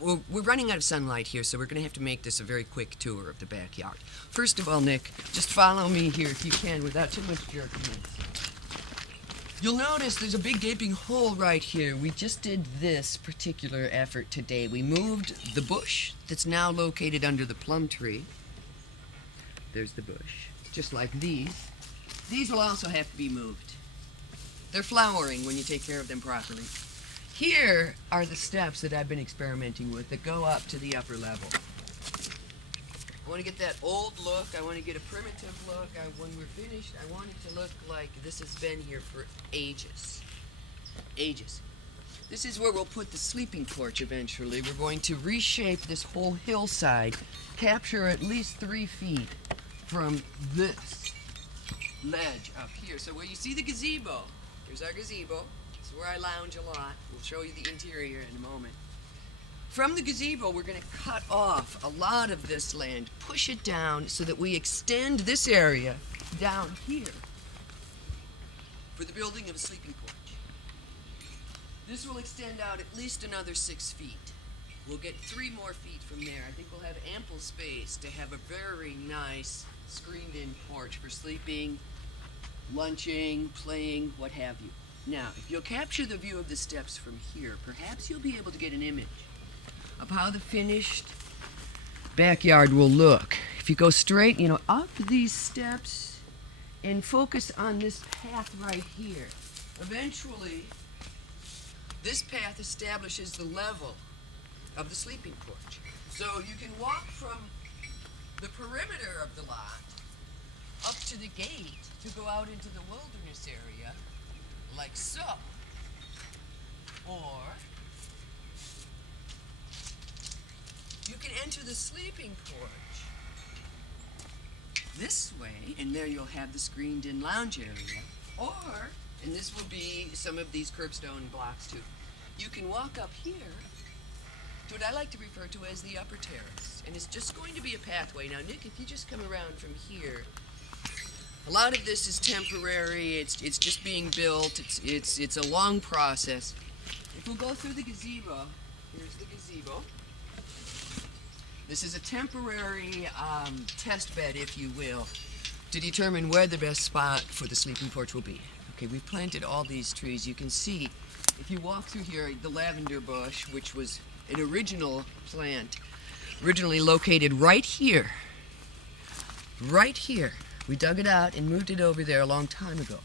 Well, we're running out of sunlight here, so we're going to have to make this a very quick tour of the backyard. First of all, Nick, just follow me here if you can without too much jerking. You'll notice there's a big gaping hole right here. We just did this particular effort today. We moved the bush that's now located under the plum tree. There's the bush, just like these. These will also have to be moved. They're flowering when you take care of them properly. Here are the steps that I've been experimenting with that go up to the upper level. I want to get that old look. I want to get a primitive look. When we're finished, I want it to look like this has been here for ages. Ages. This is where we'll put the sleeping porch eventually. We're going to reshape this whole hillside, capture at least 3 feet from this ledge up here. So where you see the gazebo, here's our gazebo. This is where I lounge a lot. We'll show you the interior in a moment. From the gazebo, we're going to cut off a lot of this land, push it down so that we extend this area down here for the building of a sleeping porch. This will extend out at least another 6 feet. We'll get 3 more feet from there. I think we'll have ample space to have a very nice screened-in porch for sleeping, lunching, playing, what have you. Now, if you'll capture the view of the steps from here, perhaps you'll be able to get an image of how the finished backyard will look. If you go straight, up these steps and focus on this path right here, eventually this path establishes the level of the sleeping porch. So you can walk from the perimeter of the lot up to the gate to go out into the wilderness area like so. Or you can enter the sleeping porch this way, and there you'll have the screened-in lounge area. Or, and this will be some of these curbstone blocks too, you can walk up here to what I like to refer to as the upper terrace. And it's just going to be a pathway. Now, Nick, if you just come around from here, a lot of this is temporary. It's just being built. It's a long process. If we'll go through the gazebo, here's the gazebo. This is a temporary test bed, if you will, to determine where the best spot for the sleeping porch will be. Okay, we've planted all these trees. You can see, if you walk through here, the lavender bush, which was an original plant, originally located right here. Right here. We dug it out and moved it over there a long time ago.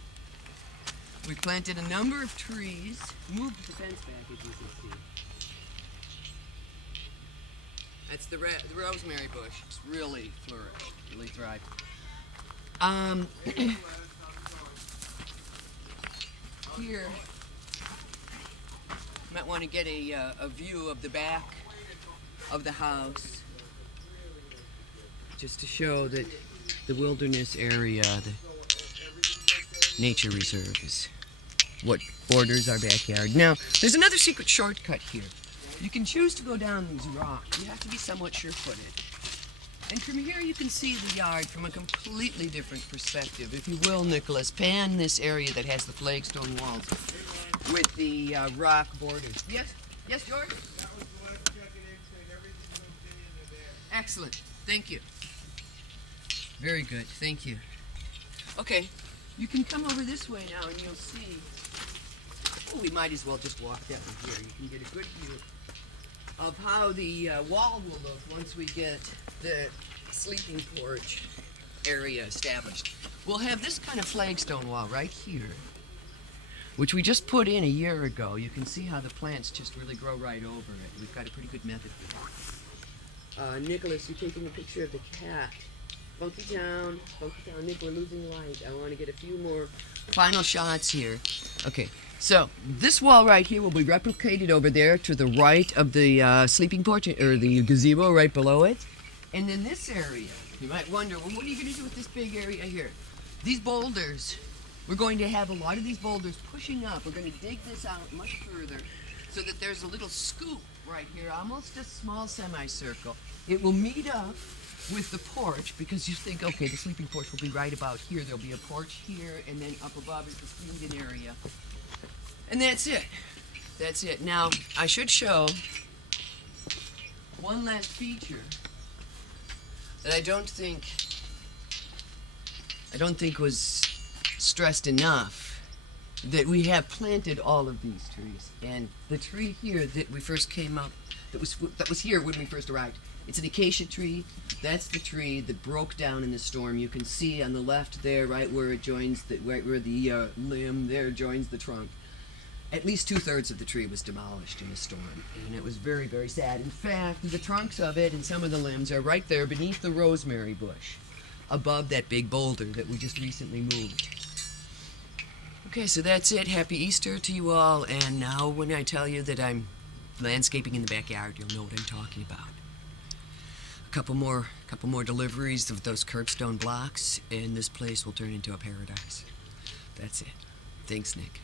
We planted a number of trees, moved the fence back, as you can see. That's the rosemary bush. It's really flourished, really thrived. Here, you might want to get a view of the back of the house, just to show that the wilderness area, the nature reserve, is what borders our backyard. Now, there's another secret shortcut here. You can choose to go down these rocks. You have to be somewhat sure-footed. And from here you can see the yard from a completely different perspective. If you will, Nicholas, pan this area that has the flagstone walls with the rock borders. Yes? Yes, George? That was the last check-in and everything's okay in the back. Excellent. Thank you. Very good. Thank you. Okay. You can come over this way now and you'll see. Oh, we might as well just walk that way here. You can get a good view of how the wall will look once we get the sleeping porch area established. We'll have this kind of flagstone wall right here, which we just put in a year ago. You can see how the plants just really grow right over it. We've got a pretty good method for that. Nicholas, you're taking a picture of the cat. Funky Town, Nick, we're losing light. I want to get a few more final shots here. Okay, so this wall right here will be replicated over there to the right of the sleeping porch, or the gazebo right below it. And then this area, you might wonder, well, what are you going to do with this big area here? These boulders, we're going to have a lot of these boulders pushing up. We're going to dig this out much further so that there's a little scoop right here, almost a small semicircle. It will meet up with the porch, because you think, okay, the sleeping porch will be right about here. There'll be a porch here, and then up above is the screened-in area. And that's it. That's it. Now, I should show one last feature that I don't think was stressed enough, that we have planted all of these trees. And the tree here that we first came up, that was here when we first arrived, it's an acacia tree. That's the tree that broke down in the storm. You can see on the left there, right where it joins, right where the limb there joins the trunk. At least 2/3 of the tree was demolished in the storm, and it was very, very sad. In fact, the trunks of it and some of the limbs are right there beneath the rosemary bush, above that big boulder that we just recently moved. Okay, so that's it. Happy Easter to you all, and now when I tell you that I'm landscaping in the backyard, you'll know what I'm talking about. A couple more deliveries of those curbstone blocks, and this place will turn into a paradise. That's it. Thanks, Nick.